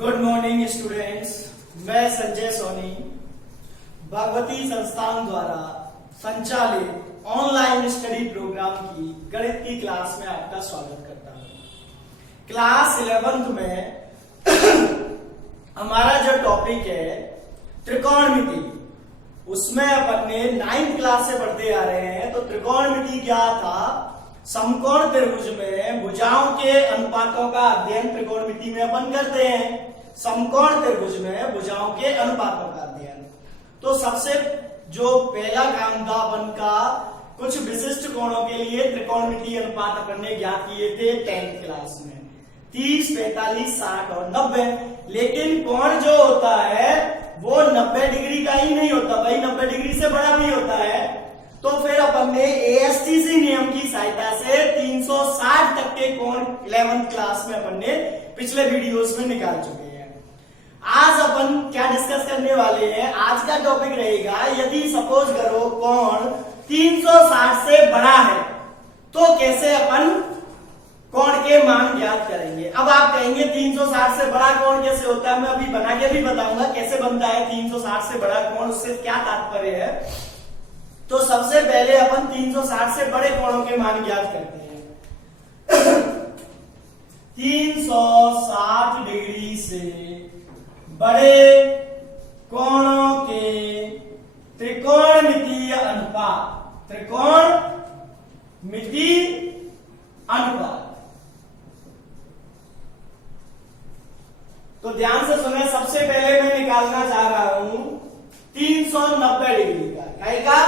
Good morning students, मैं संजय सोनी भगवती संस्थान द्वारा संचालित ऑनलाइन स्टडी प्रोग्राम की गणित की क्लास में आपका स्वागत करता हूं। क्लास 11th में हमारा जो टॉपिक है त्रिकोणमिति, उसमें अपन ने 9th क्लास से पढ़ते आ रहे हैं। तो त्रिकोणमिति क्या था? समकोण त्रिभुज में भुजाओं के अनुपातों का अध्ययन त्रिकोणमिति में अपन करते हैं। समकोण त्रिभुज में भुजाओं के अनुपातों का अध्ययन। तो सबसे जो पहला काम था अपन का, कुछ विशिष्ट कोणों के लिए त्रिकोणमिति अनुपात अपन ने ज्ञात किए थे 10th क्लास में, 30, 45, 60 और 90। लेकिन कोण जो होता है वो 90 डिग्री का ही नहीं होता भाई, 90 डिग्री से बड़ा भी होता है। तो फिर अपन ने एएसटीसी नियम की सहायता से 360 तक के कोण 11th क्लास में अपन ने पिछले वीडियोस में निकाल चुके हैं। आज अपन क्या डिस्कस करने वाले हैं? आज का टॉपिक रहेगा, यदि सपोज करो कोण 360 से बड़ा है तो कैसे अपन कोण के मान ज्ञात करेंगे। अब आप कहेंगे 360 से बड़ा कोण कैसे होता है? मैं अभी बना के भी बताऊंगा कैसे बनता है 360 से बड़ा कोण, उससे क्या तात्पर्य है। तो सबसे पहले अपन 360 से बड़े कोणों के मान ज्ञात करते हैं। 360 डिग्री से बड़े कोणों के त्रिकोणमितीय अनुपात, त्रिकोणमिति अनुपात। तो ध्यान से सुने, सबसे पहले मैं निकालना चाह रहा हूं 390 डिग्री का। क्या का?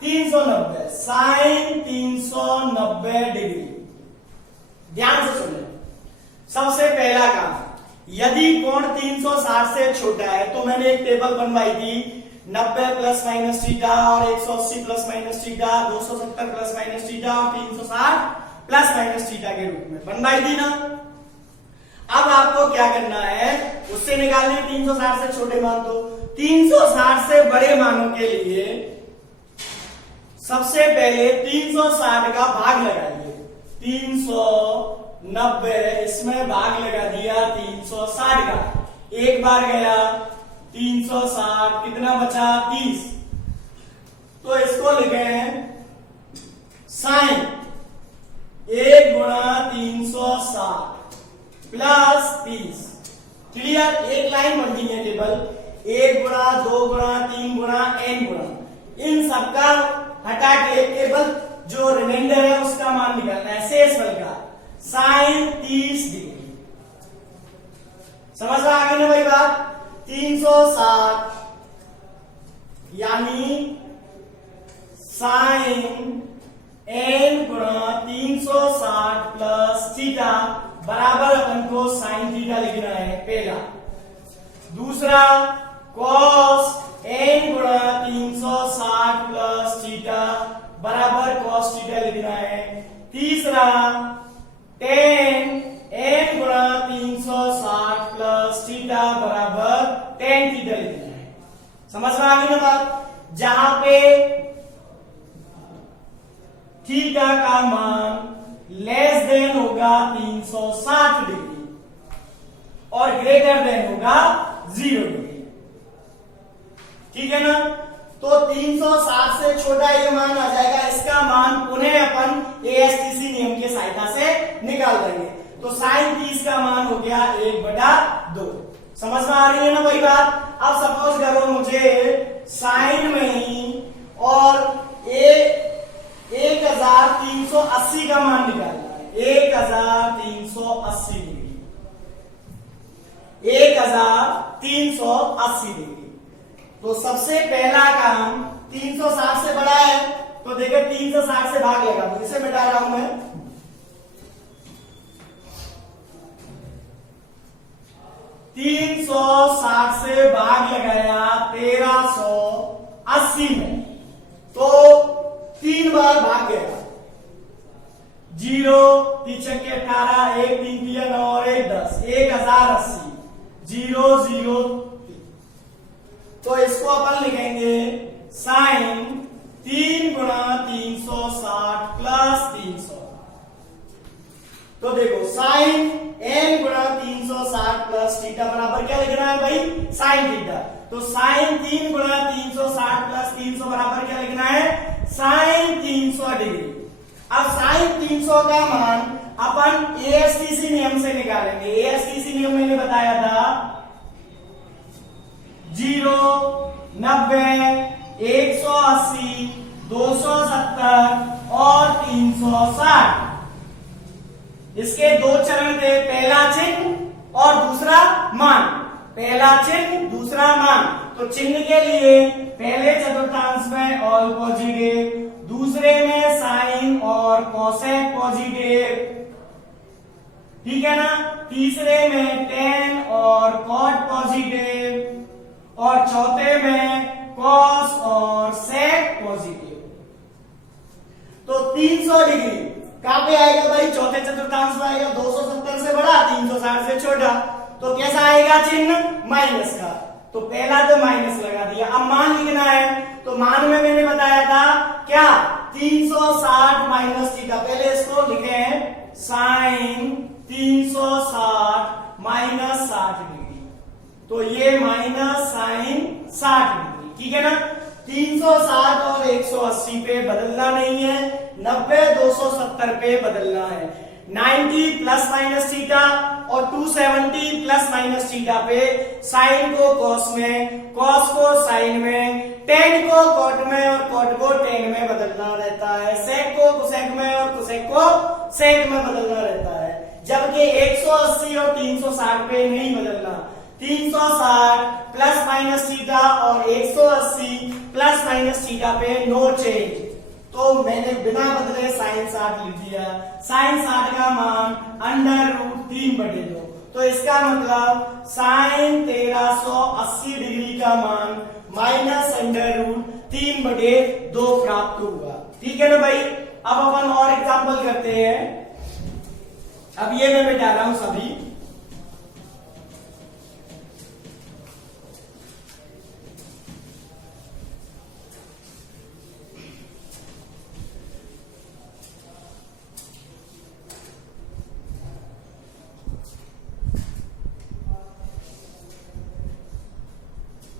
390 साइन 390 डिग्री। ध्यान से सुने, सबसे पहला काम, यदि कोण 360 से छोटा है तो मैंने एक टेबल बनवाई थी, 90 प्लस माइनस थीटा और 180 plus minus theta, 270 plus minus theta और 360 प्लस माइनस थीटा के रूप में बनवाई थी ना। अब आपको क्या करना है, उससे निकालने 360 से छोटे मान। तो 360 से बड़े मानों के लिए सबसे पहले 360 का भाग लगाइए। 390 इसमें भाग लगा दिया 360 का, एक बार गया 360, कितना बचा? 30। तो इसको लिखे साइन 1 गुणा 360 प्लस 30। क्लियर? एक लाइन बन गई है टेबल, 1 गुणा 2 गुणा 3 गुणा n गुणा, इन सबका हटा के केवल जो रिमाइंडर है उसका मान निकालना है, शेष फल का साइन 30 डिग्री। समझ में आ गई ना भाई बात? 360 यानी साइन n गुणा 360 प्लस थीटा बराबर अपन को साइन थीटा लिखना है पहला। दूसरा cos n गुणा 360 प्लस थीटा बराबर cos थीटा लिखना है। तीसरा tan n गुणा 360 प्लस थीटा बराबर tan थीटा लिखना है। समझ में आ गई ना बात? जहां पे थीटा का मान लेस देन होगा 360 डिग्री और ग्रेटर देन होगा 0 डिग्री। ठीक है ना? तो 360 से छोटा ये मान आ जाएगा, इसका मान पुनः अपन एएसटीसी नियम की सहायता से निकाल देंगे। तो साइन 30 का मान हो गया 1/2। समझ में आ रही है ना भाई बात? अब सपोज करो मुझे साइन में ही और 1380 का मान निकालना है। 1380 डिग्री, 1380 डिग्री। तो सबसे पहला काम 360 से बड़ा है तो देखिए 360 से भाग लेगा, तो इसे मिटा रहा हूं मैं। 360 से भाग लगाया 1380 में, तो 3 बार भाग गया। 0 3 के 18, 1 3 3 9 और 1 10, 1080, 0 0। तो इसको अपन लिखेंगे साइन 3 गुणा 360 प्लस 300। तो देखो साइन n गुणा 360 प्लस थीटा बराबर क्या लिखना है भाई, साइन थीटा। तो साइन 3 गुणा 360 प्लस 300 बराबर क्या लिखना है, साइन 300 डिग्री। अब साइन 300 का मान अपन एएसटीसी नियम से निकालेंगे। एएसटीसी नियम मैंने बताया था 0, 90, 180, 270 और 360। इसके दो चरण थे, पहला चिन्ह और दूसरा मान। पहला चिन्ह, दूसरा मान। तो चिन्ह के लिए पहले चतुर्थांश में ऑल पॉजिटिव, दूसरे में साइन और कोसेक पॉजिटिव, ठीक है ना। तीसरे में टेन और कॉट पॉजिटिव और चौथे में कॉस और सेक पॉजिटिव। तो 300 डिग्री कहां पे आएगा भाई, चौथे चतुर्थांश में आएगा। 270 से बड़ा, 360 से छोटा। तो कैसा आएगा चिन्ह, माइनस का। तो पहला तो माइनस लगा दिया। अब मान लिखना है, तो मान में मैंने बताया था क्या, 360 माइनस थीटा। पहले इसको लिखे हैं साइन 360 माइनस 60 डिग्री। तो ये माइनस साइन 60 डिग्री, ठीक है ना। 360 और 180 पे बदलना नहीं है, 90 270 पे बदलना है। 90 प्लस माइनस थीटा और 270 प्लस माइनस थीटा पे साइन को कॉस में, कॉस को साइन में, टेन को कॉट में और कॉट को टेन में बदलना रहता है। सेक को कुसेक में और कुसेक को सेक में बदलना रहता है। जबकि 180 और 360 पे नहीं बदलना। 360 प्लस माइनस थीटा और 180 प्लस माइनस थीटा पे नो चेंज। तो मैंने बिना बदले साइन 60 लिख दिया। साइन 60 का मान √3/2। तो इसका मतलब साइन 1380 डिग्री का मान माइनस √3/2 प्राप्त हुआ, ठीक है ना भाई। अब अपन और एग्जांपल करते हैं। अब ये मैं मिटा रहा हूं सभी।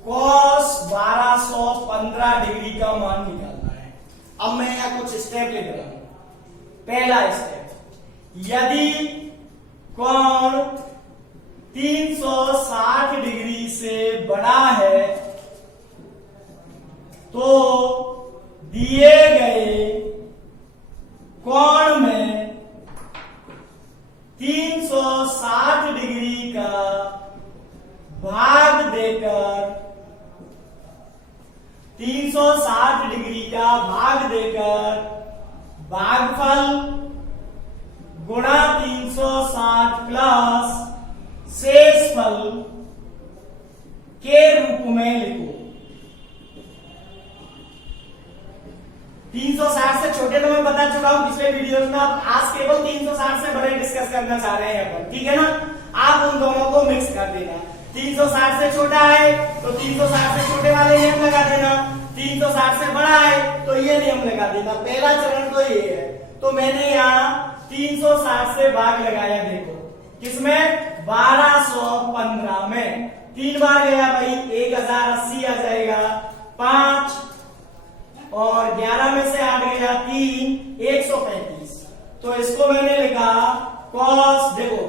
cos 1215 डिग्री का मान निकालना है। अब मैं यहाँ कुछ स्टेप लिख रहा हूं। पहला स्टेप, यदि कोण 360 डिग्री से बड़ा है तो दिए गए कोण में 360 डिग्री का भाग देकर 360 डिग्री का भाग देकर भागफल गुणा 360 प्लस शेषफल के रूप में लिखो। 360 से छोटे तो मैं बता चुका हूं पिछले वीडियोस में। अब आज केवल 360 से बड़े डिस्कस करना चाह रहे हैं अपन, ठीक है ना। आप उन दोनों को मिक्स कर देना। 360 से छोटा है तो 360 से छोटे वाले नियम लगा देना, 360 से बड़ा है तो ये नियम लगा देना। पहला चरण तो ये है। तो मैंने यहाँ 360 से भाग लगाया, देखो किसमें, 1215 में। 3 बार गया भाई, 1080 आ जाएगा, 5 और 11 में से 8 गया 3, 135। तो इसको मैंने लिखा कॉस, देखो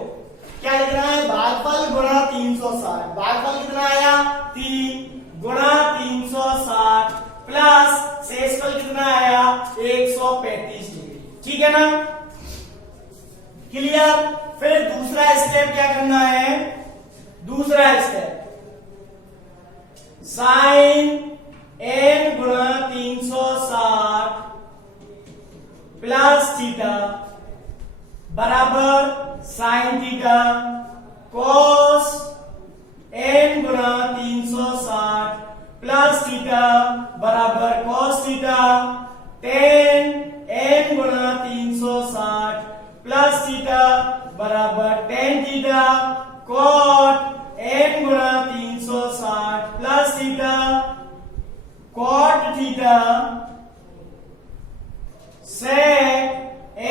क्या लिख रहा है, भागफल गुणा 360। भागफल कितना आया, 3 गुणा 360 प्लस शेषफल कितना आया, 135 डिग्री, ठीक है ना। क्लियर। फिर दूसरा स्टेप क्या करना है, दूसरा स्टेप साइन n गुणा 360 प्लस थीटा बराबर साइन थीटा कॉस n गुणा 360 प्लस थीटा बराबर कॉस थीटा, टेन n गुणा 360 प्लस थीटा बराबर टेन थीटा, कॉट n गुणा 360 प्लस थीटा कॉट थीटा, सेक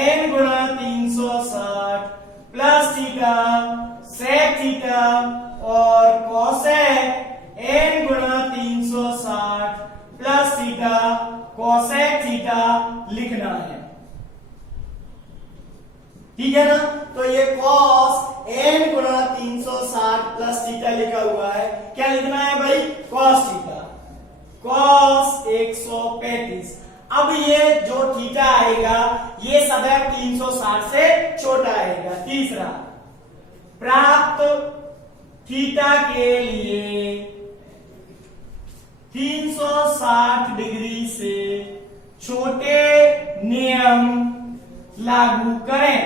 n गुणा 360 प्लस थीटा कोसेक थीटा लिखना है, ठीक है ना। तो ये cos n गुणा 360 प्लस थीटा लिखा हुआ है, क्या लिखना है भाई, cos थीटा, cos 135। अब ये जो थीटा आएगा ये सदैव 360 से छोटा आएगा। तीसरा, प्राप्त थीटा के लिए 360 डिग्री से छोटे नियम लागू करें।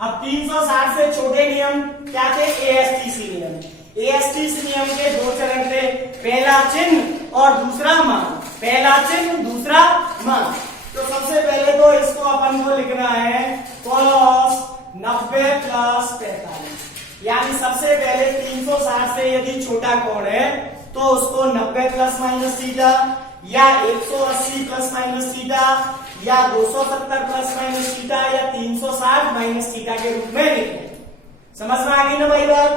अब 360 से छोटे नियम क्या थे, एएसटीसी नियम। एएसटीसी नियम के दो चरण थे, पहला चिन्ह और दूसरा मान, पहला चिन्ह दूसरा मान। तो सबसे पहले तो इसको अपन को लिखना है cos 90 प्लस 45, यानी सबसे पहले 360 से यदि छोटा कोण है तो उसको 90 प्लस माइनस थीटा या 180 प्लस माइनस थीटा या 270 प्लस माइनस थीटा या 360 माइनस थीटा के रूप में लिखें। समझ में आ गई ना भाई बात।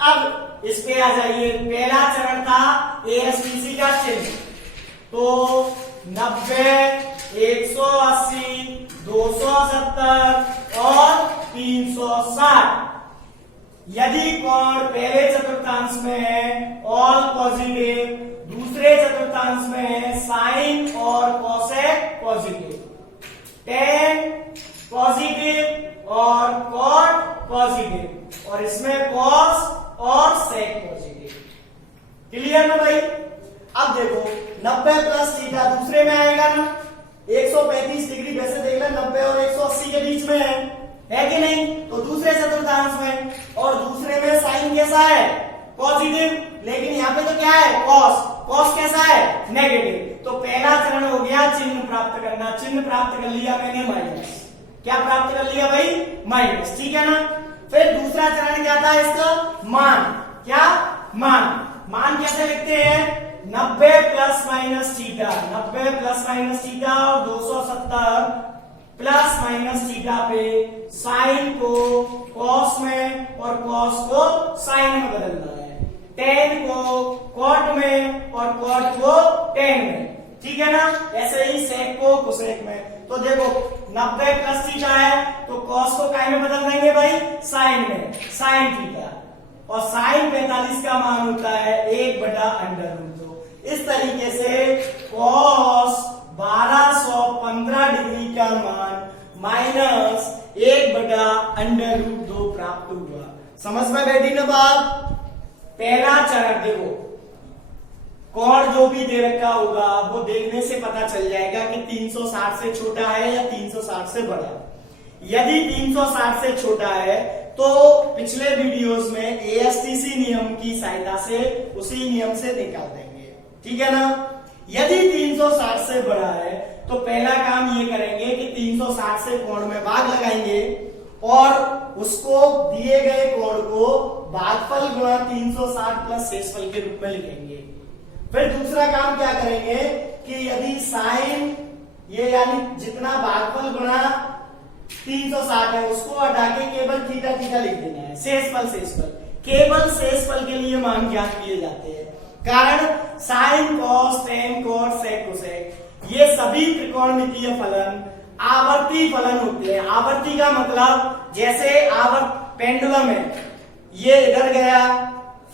अब इस पे आ जाइए, पहला चरण था एएसटीसी का चिन्ह, तो 90, 180, 270 और 360। यदि कोण पहले चतुर्थांश में है ऑल पॉजिटिव, दूसरे चतुर्थांश में है साइन और कोसेक पॉजिटिव, tan पॉजिटिव और cot पॉजिटिव और इसमें cos और sec पॉजिटिव। क्लियर ना भाई। अब देखो 90 प्लस थीटा दूसरे में आएगा ना, 135 डिग्री वैसे देख ले 90 और 180 के बीच में है कि नहीं, तो दूसरे चतुर्थांश में, और दूसरे में साइन कैसा है, पॉजिटिव, लेकिन यहाँ पे तो क्या है, cos कैसा है, नेगेटिव। तो पहला चरण हो गया चिन्ह प्राप्त करना, चिन्ह प्राप्त कर लिया मैंने माइनस, क्या प्राप्त कर लिया भाई, माइनस, ठीक है ना। फिर दूसरा चरण क्या था इसका, मान, क्या मान कैसे लिखते हैं, 90 plus minus theta, 90 plus minus theta और 270 प्लस माइनस थीटा पे साइन को कॉस में और कॉस को साइन में बदलना है, टेन को कॉट में और कॉट को टेन में, ठीक है ना। ऐसे ही सेक को कोसेक में। तो देखो 90 प्लस थीटा है तो कॉस को काय में बदल देंगे भाई, साइन में, साइन थीटा, और साइन 45 का मान होता है 1/√2। इस तरीके से cos 1215 डिग्री का मान माइनस 1/√2 प्राप्त हुआ। समझ में बैठी ना बात। पहला चरण देखो, कोण जो भी दे रखा होगा वो देखने से पता चल जाएगा कि 360 से छोटा है या 360 से बड़ा है। यदि 360 से छोटा है तो पिछले वीडियोस में एएसटीसी नियम की सहायता से उसी नियम से निकाल देंगे, ठीक है ना। यदि 360 से बड़ा है तो पहला काम ये करेंगे कि 360 से कोण में भाग लगाएंगे और उसको दिए गए कोण को भागफल गुणा 360 प्लस शेषफल के रूप में लिखेंगे। फिर दूसरा काम क्या करेंगे कि यदि साइन ये यानी जितना भागफल गुणा 360 है उसको हटा के केवल थीटा थीटा लिख देना है, शेषफल शेषफल, केवल शेषफल के लिए मान ज्ञात किए जाते हैं। कारण sine cos tan cot sec cosec ये सभी त्रिकोणमितीय फलन आवर्ती फलन होते हैं। आवर्ती का मतलब जैसे आवर्त पेंडुलम है, ये इधर गया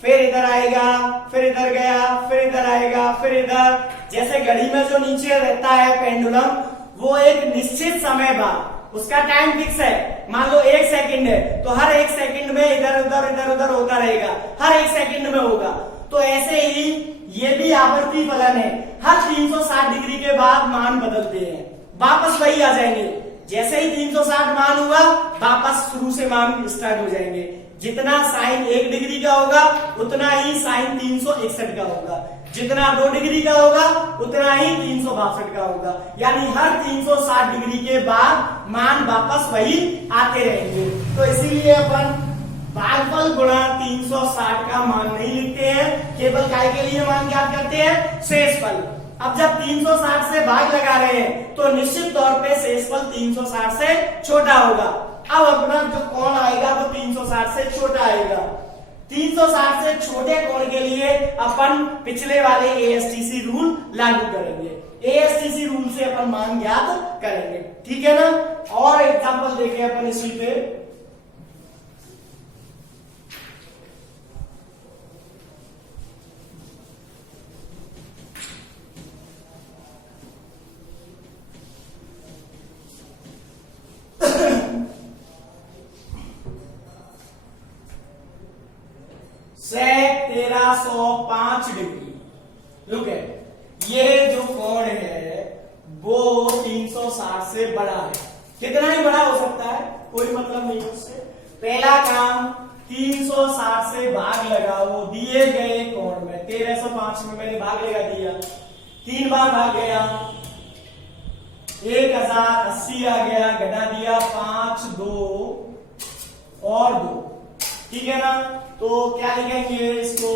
फिर इधर आएगा फिर इधर गया फिर इधर आएगा फिर इधर, जैसे घड़ी में जो नीचे रहता है पेंडुलम वो एक निश्चित समय बाद उसका टाइम फिक्स है, मान लो 1 सेकंड है तो हर 1 सेकंड में इधर उधर होता रहेगा, हर 1 सेकंड में होगा। तो ऐसे ही ये भी आवर्ती फलन है, हर 360 डिग्री के बाद मान बदलते हैं, वापस वही आ जाएंगे। जैसे ही 360 मान हुआ वापस शुरू से मान स्टार्ट हो जाएंगे। जितना साइन 1 डिग्री का होगा उतना ही साइन 361 का होगा, जितना 2 डिग्री का होगा उतना ही 362 का होगा, यानी हर 360 डिग्री के बाद मान वापस वही आते रहेंगे। तो इसीलिए अपन भागफल गुणा 360 का मान नहीं लिखते हैं, केवल काय के लिए मान ज्ञात करते हैं, शेषफल। अब जब 360 से भाग लगा रहे हैं तो निश्चित तौर पे शेषफल 360 से छोटा होगा। अब अपना जो कोण आएगा वो 360 से छोटा आएगा। 360 से छोटे कोण के लिए अपन पिछले वाले एएसटीसी रूल लागू करेंगे। एएसटीसी रूल से अपन मान ज्ञात करेंगे, ठीक है ना। और एग्जांपल देखें अपन इसी पे। सेक 1305 डिग्री। लुक एट, ये जो कोण है वो 360 से बड़ा है। कितना ही बड़ा हो सकता है, कोई मतलब नहीं उससे। पहला काम, 360 से भाग लगाओ दिए गए कोण में। 1305 में मैंने भाग लगा दिया, 3 बार भाग गया, 1080 आ गया, घटा दिया 5, 2 और 2, ठीक है ना। तो क्या लिखेंगे इसको,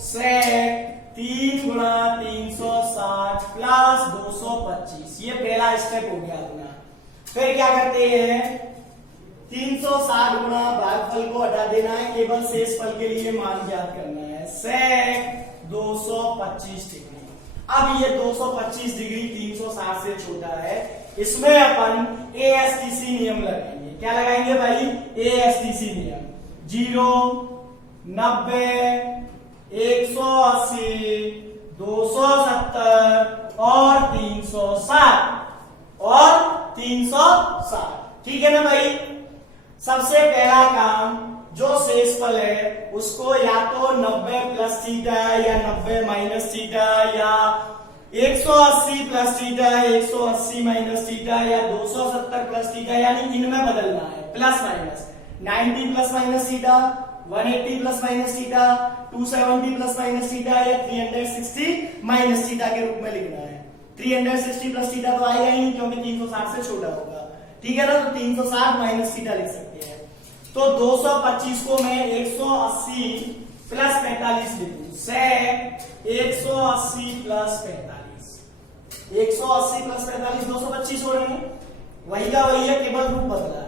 सेक 3 गुणा 360 प्लस 225। ये पहला स्टेप हो गया अपना। फिर क्या करते हैं, 360 गुणा भागफल को हटा देना है, केवल शेष फल के लिए मान ज्ञात करना है। सेक 225 डिग्री। अब ये 225 डिग्री 360 से छोटा है, इसमें अपन एएसटीसी नियम लगाएंगे। क्या लगाएंगे भाई, एएसटीसी नियम। 0, 90, 180, 270 और 360, ठीक है ना भाई। सबसे पहला काम, जो शेषफल है उसको या तो 90 प्लस थीटा या 90 माइनस थीटा या 180 प्लस थीटा, 180 माइनस थीटा या 270 प्लस थीटा, यानी इनमें बदलना है। Plus minus 90 plus minus theta, 180 plus minus theta, 270 plus minus theta या 360 माइनस थीटा के रूप में लिखना है। 360 प्लस थीटा तो आएगा ही नहीं क्योंकि 360 से छोटा होगा, ठीक है ना। तो 360 माइनस थीटा लिख सकते हैं। तो 225 को मैं 180 प्लस 45 लिखूं। सेक 180 प्लस 45, 180 प्लस 45 225 हो रहे हैं, वही का वही है, केवल रूप बदला।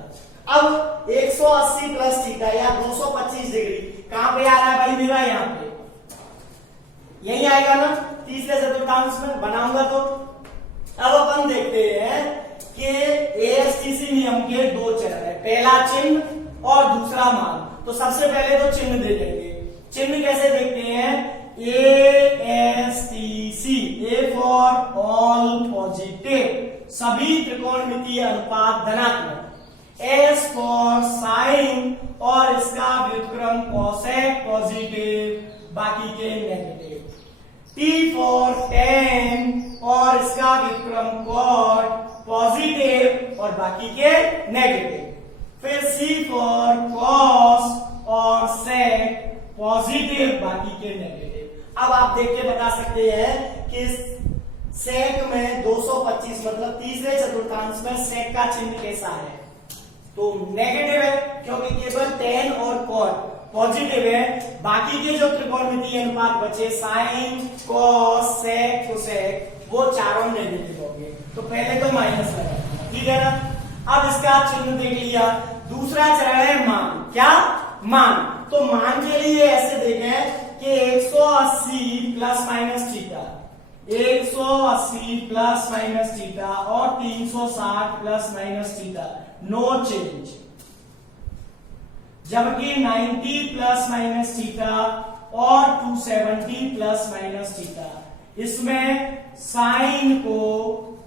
अब 180 प्लस थीटा या 225 डिग्री कहां पे आ रहा है भाई मेरा, यहां पे यही आएगा ना। तीसरे चतुर्थांश में बनाऊंगा तो अब अपन देखते हैं कि एएसटीसी नियम के 2 चरण है, पहला चिन्ह और दूसरा मान। तो सबसे पहले तो चिन्ह देखेंगे। चिन्ह कैसे देखते हैं, एएसटीसी, ए फॉर ऑल पॉजिटिव, सभी त्रिकोणमितीय अनुपात धनात्मक। एस फॉर साइन और इसका व्युत्क्रम कोसेक पॉजिटिव, बाकी के नेगेटिव। टी फॉर टेन और इसका व्युत्क्रम कॉट पॉजिटिव और बाकी के नेगेटिव। फिर सी फॉर कॉस और सेक पॉजिटिव, बाकी के नेगेटिव। अब आप देख के बता सकते हैं कि सेक में 225 मतलब तीसरे चतुर्थांश में सेक का चिन्ह कैसा है, तो नेगेटिव है क्योंकि केवल टेन और कॉट पॉजिटिव है। बाकी के जो त्रिकोणमितीय अनुपात बचे साइन, कॉस, सेक, कोसेक, वो चारों नेगेटिव होंगे। तो पहले तो माइनस लगा, ठीक है ना। अब इसका चिन्ह देख लिया। दूसरा चरण है मान। क्या, मान। तो मान के लिए ऐसे देखें कि 180 plus minus theta, 180 plus minus theta और 360 plus minus theta, no change. जबकि 90 प्लस माइनस थीटा और 270 प्लस माइनस थीटा, इसमें साइन को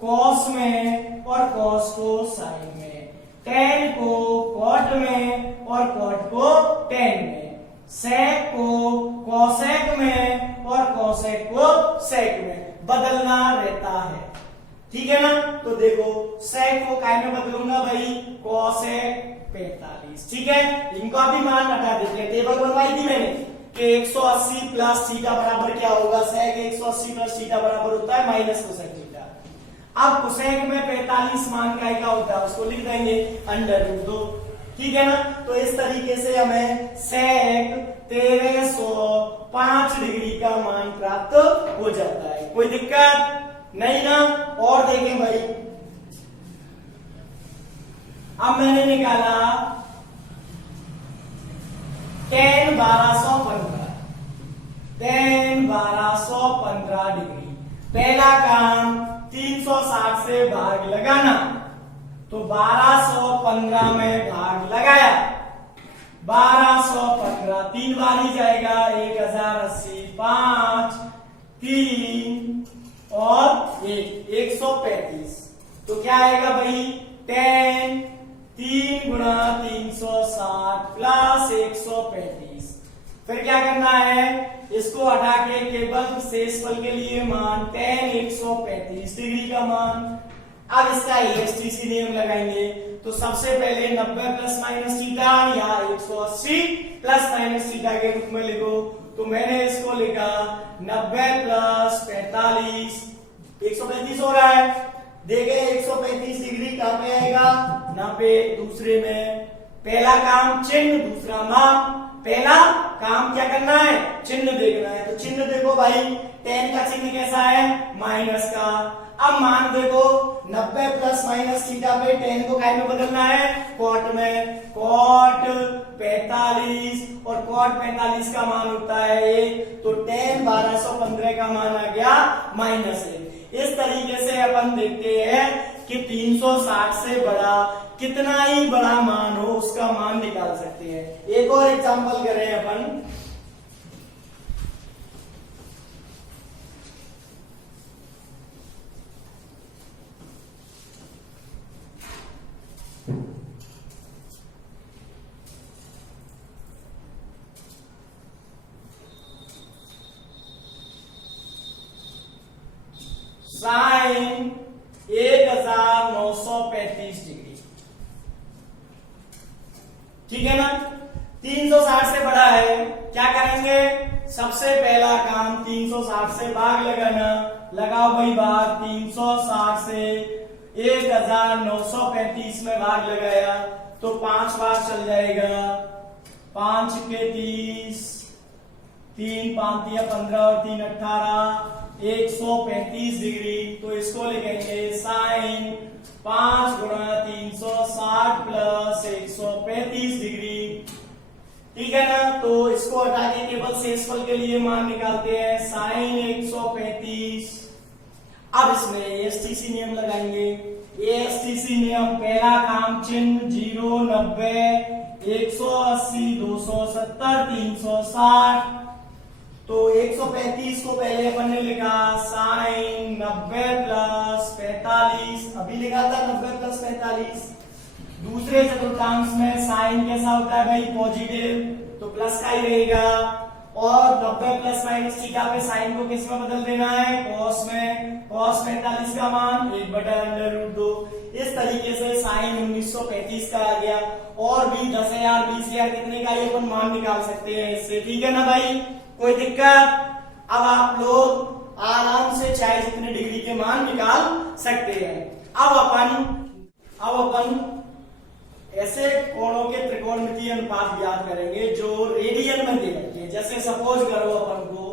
कॉस में और कॉस को साइन में, टेन को कॉट में और कॉट को टेन में, सेक को कोसेक में और कोसेक को सेक में बदलना रहता है, ठीक है ना। तो देखो सेक को काय में बदलूंगा भाई, कोसेक 45, ठीक है। इनका भी मान हटा देते हैं। टेबल बनवाई थी मैंने कि 180 प्लस थीटा बराबर क्या होगा, सेक 180 प्लस थीटा बराबर होता है माइनस कोसेक थीटा। अब कोसेक में 45 मान काय का होता है उसको लिख देंगे अंडर रूट 2, ठीक है ना। तो इस तरीके से हमें सेक 1305 डिग्री का मान प्राप्त हो जाता है। कोई दिक्कत नहीं ना। और देखें भाई, अब मैंने निकाला tan 1215 डिग्री। पहला काम 360 से भाग लगाना, तो 1215 में भाग लगाया, 1215 तीन बार ही जाएगा, 1080, 5 3 और 135। तो क्या आएगा भाई, tan 3 गुणा 360 प्लस 135। फिर क्या करना है, इसको हटा के केवल शेषफल के लिए मान tan 135 डिग्री का मान। अब इसका ESTC नियम लगाएंगे, तो सबसे पहले 90 प्लस माइनस थीटा या 180 प्लस माइनस थीटा के रूप में लिखो। तो मैंने इसको लिखा 90 प्लस 45, 135 हो रहा है। देखे 135 डिग्री कहां पे आएगा, 90 दूसरे में। पहला काम चिन्ह, दूसरा मान। पहला काम क्या करना है, चिन्ह देखना है। तो चिन्ह देखो भाई, tan का चिन्ह कैसा है, माइनस का। अब मान देखो 90 प्लस माइनस थीटा पे tan को काय में बदलना है, cot में। cot 45 और cot 45 का मान होता है 1, तो tan 1215 का मान आ गया -1। इस तरीके से अपन देखते हैं कि 360 से बड़ा कितना ही बड़ा मान हो उसका मान निकाल सकते हैं। एक और एग्जांपल करें अपन। साइन 1935 डिग्री, ठीक है ना। 360 से बड़ा है, क्या करेंगे, सबसे पहला काम 360 से भाग लगाना। लगाओ भाई भाग, 360 से 1935 में भाग लगाया तो 5 बार चल जाएगा, 5 के 30, 3 5 या 15 और 3 18, 135 डिग्री। तो इसको लिखेंगे साइन 5 गुणा 360 प्लस 135 डिग्री, ठीक है ना। तो इसको हटा के केवल शेषफल के लिए मान निकालते हैं, साइन 135। अब इसमें ESTC नियम लगाएंगे। ESTC नियम, पहला काम चिन्ह 0 90 180 270 360। तो 135 को पहले अपन ने लिखा साइन 90 प्लस 45, अभी लिखा था 90 प्लस 45। दूसरे चतुर्थांश में साइन कैसा होता है भाई, पॉजिटिव, तो प्लस का ही रहेगा। और 90 प्लस माइनस थीटा पे साइन को किस में बदल देना है, कॉस में। कॉस 45 का मान 1/√2। इस तरीके से साइन 1935 का आ गया। और भी 10,000 20,000 कितने का ये अपन मान निकाल सकते हैं इससे, ठीक है ना भाई, कोई दिक्कत। अब आप लोग आराम से चाहे जितने डिग्री के मान निकाल सकते हैं। अब अपन ऐसे कोणों के त्रिकोणमितीय अनुपात ज्ञात करेंगे जो रेडियन में दे रखे हैं। जैसे सपोज करो अपन को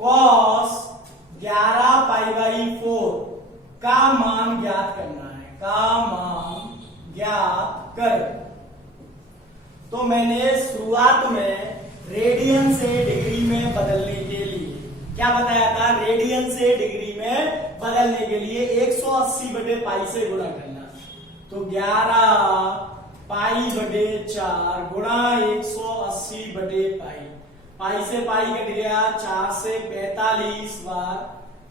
cos 11π/4 का मान ज्ञात करना है, का मान ज्ञात कर। तो मैंने शुरुआत में रेडियन से डिग्री में बदलने के लिए क्या बताया था, रेडियन से डिग्री में बदलने के लिए 180/π से गुणा करना। तो 11π/4 गुणा 180/π। पाई से पाई कट गया, 4 से 45 बार,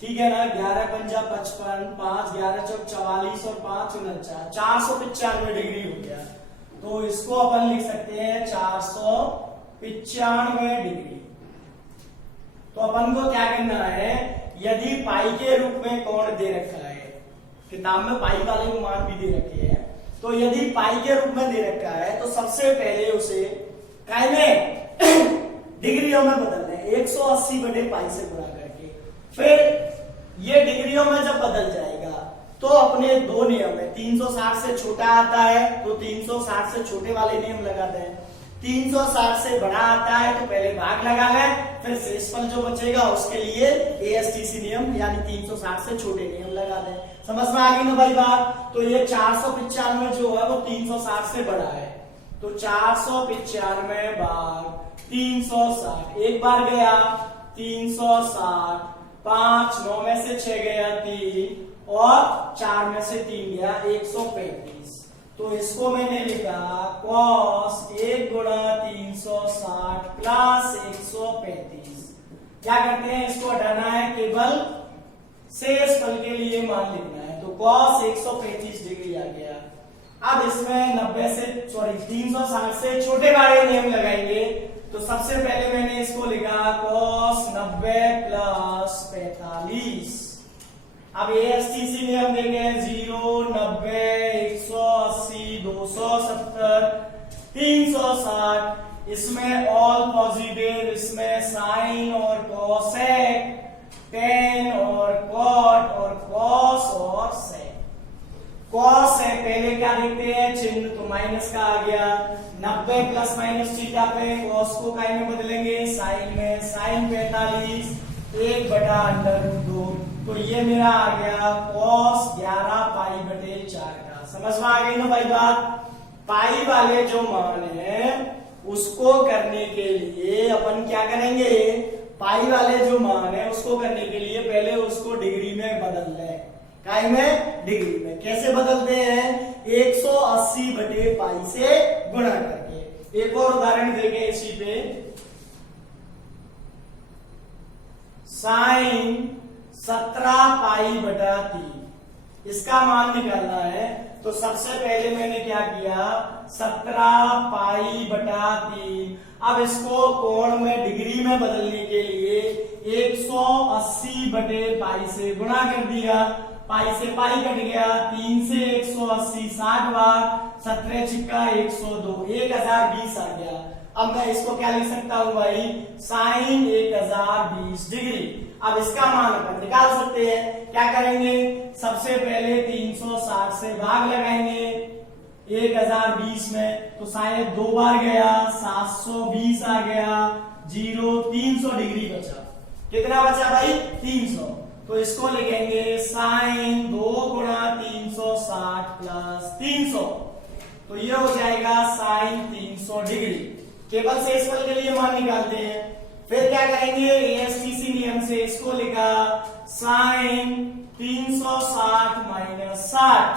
ठीक है ना। 11 पंजा 55, 5 11 चौक 44 और 5 49, 495 डिग्री हो गया। तो इसको अपन लिख सकते हैं 495 डिग्री। तो अपन को क्या करना है, यदि पाई के रूप में कोण दे रखा है, किताब में पाई वाले को मान भी दे रखे हैं, तो यदि पाई के रूप में दे रखा है तो सबसे पहले उसे काय में डिग्रियों में बदलना है, 180/π से गुणा करके। फिर ये डिग्रियों में जब बदल जाएगा तो अपने दो नियम है, 360 से छोटा आता है तो 360 से छोटे वाले नियम लगाते हैं, 360 से बड़ा आता है तो पहले भाग लगा लें, फिर शेषफल जो बचेगा उसके लिए ESTC नियम यानी 360 से छोटे नियम लगा दें। समझ में आ गई ना भाई बात। तो ये 495 जो है वो 360 से बड़ा है, तो 495 भाग 360, एक बार गया 360, 5, 9 में से 6 गया 3 और 4 में से 3 गया 135। तो इसको मैंने लिखा cos 1 गुणा 360 प्लस 135। क्या करते हैं, इसको हटाना है, केवल शेष फल के लिए मान लिखना है। तो cos 135 डिग्री आ गया। अब इसमें 360 से छोटे बड़े नियम लगाएंगे। तो सबसे पहले मैंने इसको लिखा cos 90 प्लस 45। अब ASTC नियम देंगे 0, 90, 180, 270, 360। इसमें ऑल पॉजिटिव, इसमें साइन और कोसेक, टेन और कॉट और कॉस और सेक। कॉस है, पहले क्या देखते हैं चिन्ह, तो माइनस का आ गया। 90 प्लस माइनस थीटा पे कॉस को काय में बदलेंगे, साइन में, साइन 45 1/√2। तो ये मेरा आ गया कॉस 11 पाई बटे 4 का। समझ में आ गई ना भाई बात। पाई वाले जो मान है उसको करने के लिए अपन क्या करेंगे, पाई वाले जो मान है उसको करने के लिए पहले उसको डिग्री में बदल लें। काय में, डिग्री में। कैसे बदलते हैं, 180 बटे पाई से गुणा करके। एक और उदाहरण देखें इसी पे, साइन 17 पाई बटा 3, इसका मान निकालना है। तो सबसे पहले मैंने क्या किया, 17 पाई बटा 3। अब इसको कोण में डिग्री में बदलने के लिए 180 बटे पाई से गुणा कर दिया। पाई से पाई कट गया, 3 से 180 60 बार, 17 छिक्का 102, 1020 आ गया। अब मैं इसको क्या लिख सकता हूं भाई, साइन 1020 डिग्री। अब इसका मान अपन निकाल सकते हैं। क्या करेंगे, सबसे पहले 360 से भाग लगाएंगे 1020 में, तो साइन 2 बार गया, 720 आ गया, 0 300 डिग्री बचा। कितना बचा भाई, 300। तो इसको लिखेंगे साइन 2 गुणा 360 प्लस 300। तो ये हो जाएगा साइन 300 डिग्री। केवल शेषफल के लिए मान निकालते हैं। फिर क्या करेंगे, ASTC नियम से इसको लिखा साइन 360 माइनस 60।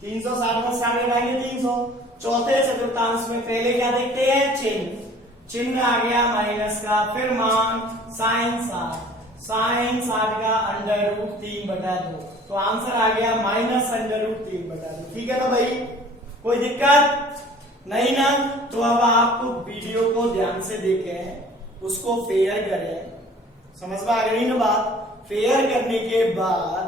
360 में 60 घटाएंगे 300। चौथे चतुर्थांश में पहले क्या देखते हैं, चिन्ह। चिन्ह आ गया माइनस का, फिर मान साइन 60, साइन 60 का √3/2। तो आंसर आ गया माइनस √3/2। ठीक है ना भाई, कोई दिक्कत नहीं ना। तो अब आप वीडियो को ध्यान से देखें, उसको फेयर करें। समझ में आ गई ना बात। फेयर करने के बाद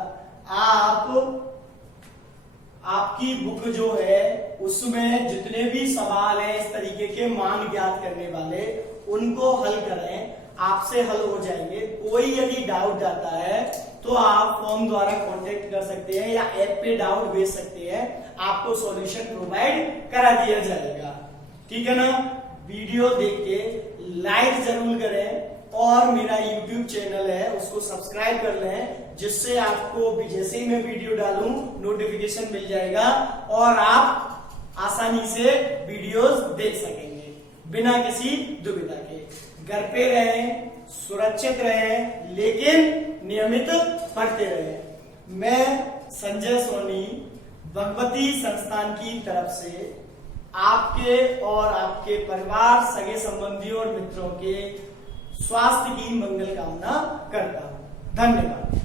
आपकी बुक जो है उसमें जितने भी सवाल है इस तरीके के मान ज्ञात करने वाले, उनको हल करें, आपसे हल हो जाएंगे। कोई यदि डाउट आता है तो आप फॉर्म द्वारा कांटेक्ट कर सकते हैं या ऐप पे डाउट भेज सकते हैं, आपको सॉल्यूशन प्रोवाइड करा दिया जाएगा। ठीक है ना। वीडियो देख के लाइक जरूर करें और मेरा YouTube चैनल है उसको सब्सक्राइब कर लें, जिससे आपको जैसे ही मैं वीडियो डालूं नोटिफिकेशन मिल जाएगा और आप आसानी से वीडियोस देख सकेंगे बिना किसी दुविधा के। घर पे रहें, सुरक्षित रहें, लेकिन नियमित पढ़ते रहें। मैं संजय सोनी भगवती संस्थान की तरफ से आपके और आपके परिवार, सगे संबंधियों और मित्रों के स्वास्थ्य की मंगल कामना करता हूं। धन्यवाद।